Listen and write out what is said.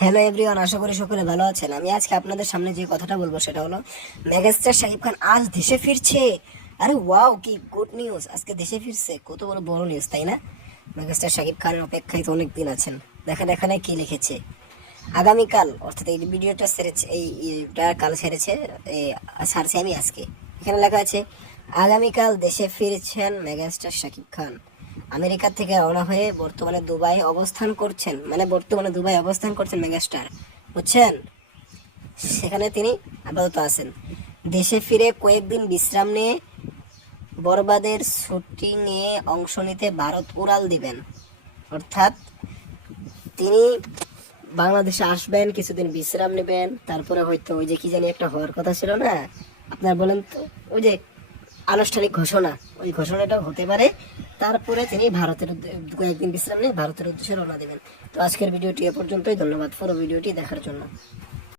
Hello everyone আশা করি সকলে ভালো আছেন। আমি আজকে আপনাদের সামনে যে কথাটা বলব সেটা হলো, মেগাস্টার শাকিব খান আজ দেশে ফিরছে। আরে ওয়াও, কি গুড নিউজ আজকে দেশে ফিরছে। কত বড় বড় নিউজ তাই না? মেগাস্টার শাকিব খানের অপেক্ষায় তো অনেক দিন আছেন দেখেন এখানে কি লিখেছে। আগামীকাল, অর্থাৎ এই ভিডিওটা সেরেছে, এই এটা কাল সেরেছে ছাড়ছি আমি আজকে। এখানে লেখা আছে, আগামীকাল দেশে ফিরছেন মেগাস্টার শাকিব খান। আমেরিকা থেকে রওনা হয়ে বর্তমানে দুবাই অবস্থান করছেন। মানে বর্তমানে দুবাই অবস্থান করছেন মেগাস্টার। বুঝছেন? সেখানে তিনি আপাতত আছেন। দেশে ফিরে কয়েকদিন বিশ্রাম নিয়ে বরবাদের শুটিংয়ে অংশ নিতে ভারত উড়াল দিবেন। অর্থাৎ তিনি বাংলাদেশে আসবেন, কিছুদিন বিশ্রাম নেবেন, তারপরে হয়তো ওই যে কি জানি একটা হওয়ার কথা ছিল না? আপনার বলেন তো, ওই যে আনুষ্ঠানিক ঘোষণা। ওই ঘোষণাটা হতে পারে। তারপরে তিনি ভারতের কয়েকদিন বিশ্রাম নিয়ে ভারতের উদ্দেশ্যে রওনা দেবেন। তো আজকের ভিডিওটি এ পর্যন্তই। ধন্যবাদ পুরো ভিডিওটি দেখার জন্য।